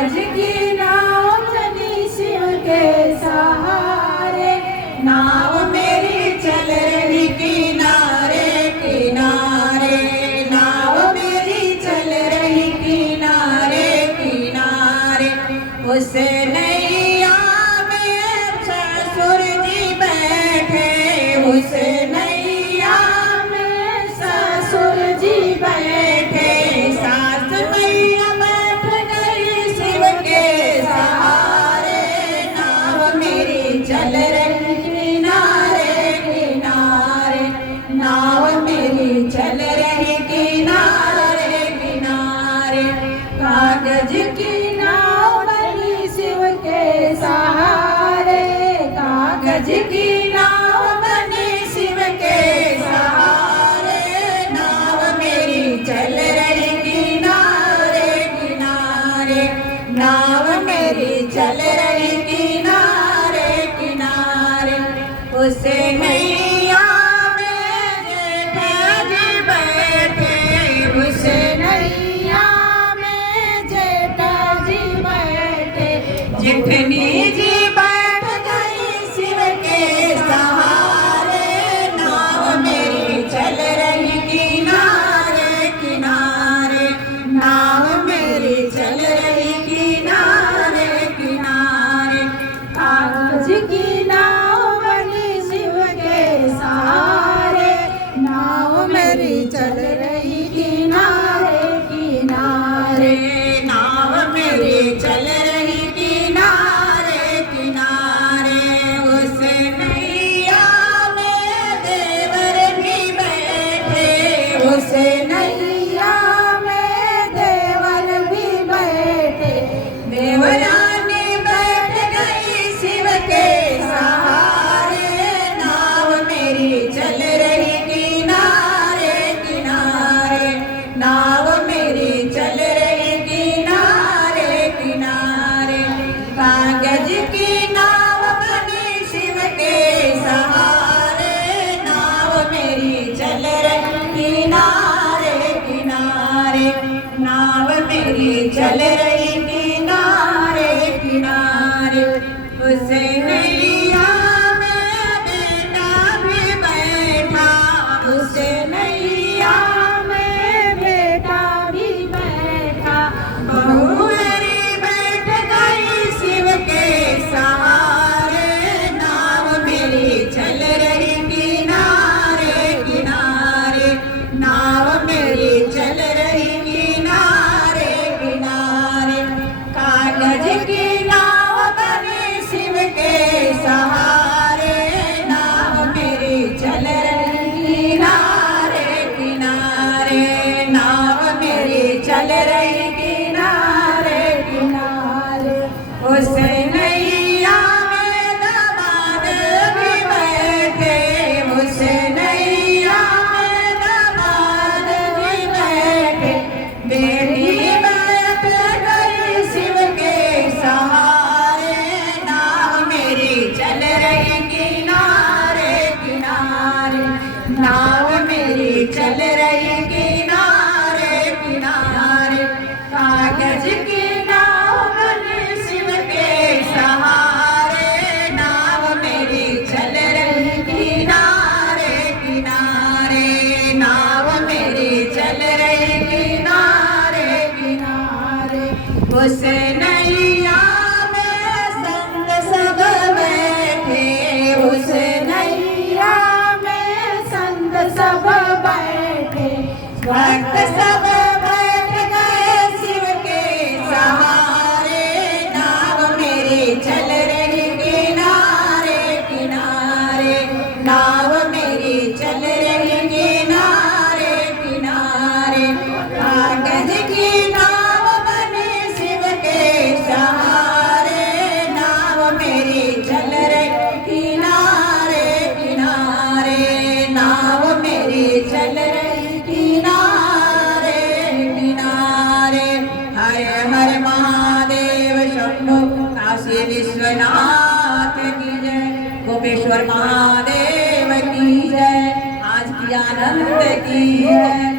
कागज की नाव चली शिव के सहारे, नाव मेरी चल रही किनारे किनारे, नाव मेरी चल रही किनारे किनारे। उस नैया में ससुर जी बैठे, उस नैया में ससुर जी बैठे, सास मैया बैठ गई शिव के सहारे, नाव मेरी चल रही किनारे किनारे, नाव मेरी चल रही किनारे किनारे। कागज की नाव बनी शिव के सहारे, कागज की नाव बनी शिव के सहारे, नाव मेरी चल रही किनारे किनारे, नाव मेरी चल रही किनारे किनारे। उस नैया में जेठा जी बैठे, उस नैया में जेठा जी बैठे, जेठनी जी बैठ गई शिव के सहारे, नाव मेरी चल रही किनारे किनारे, नाव मेरी चल रही किनारे किनारे। कागज की नाव बनी शिव के सहारे, नाव मेरी चल रही किनारे किनारे, नाव मेरी चल रही किनारे किनारे। उस नैया में देवर भी बैठे, उस नैया में देवर भी बैठे, देवरानी बैठ गई शिव के सहारे, नाव मेरी चल रही किनारे किनारे, नाव मेरी चल रही किनारे किनारे। कागज की नाव बनी शिव के सहारे, नाव मेरी चल रही किनारे किनारे, नाव मेरी चल रही किनारे किनारे। उस नैया में बेटा भी बैठा, उस नैया में बेटा भी बैठा, बहू मेरी बैठ गई शिव के सहारे, नाव मेरी चल रही किनारे किनारे, नाव मेरी चल रही किनारे किनारे। कागज की नाव बनी शिव के सहारे, नाव मेरी चल रही किनारे किनारे, नाव मेरी चल रही किनारे किनारे। उस नैया में दामाद भी बैठे, उस नैया में दामाद भी बैठे, बेटी बैठ गई शिव के सहारे, नाव मेरी चल रही किनारे किनारे, नाव मेरी चल रही किनारे किनारे। कागज की नाव बनी शिव के सहारे, नाव मेरी चल रही किनारे किनारे, नाव मेरी चल रही किनारे किनारे। उस नैया में संग सब बैठे, उस नैया में संग सब बैठे, भक्त सब बैठ गए शिव के सहारे, नाव मेरी चल रही किनारे किनारे, नाव मेरी चल रही किनारे किनारे। कागज की नाव बनी शिव के सहारे, नाव मेरी चल रही किनारे किनारे, नाव मेरी चल रही किनारे किनारे। हर हर महादेव शंभो, काशी विश्वनाथ की जय, गोपेश्वर महादेव की जय, आज की आनंद की जय।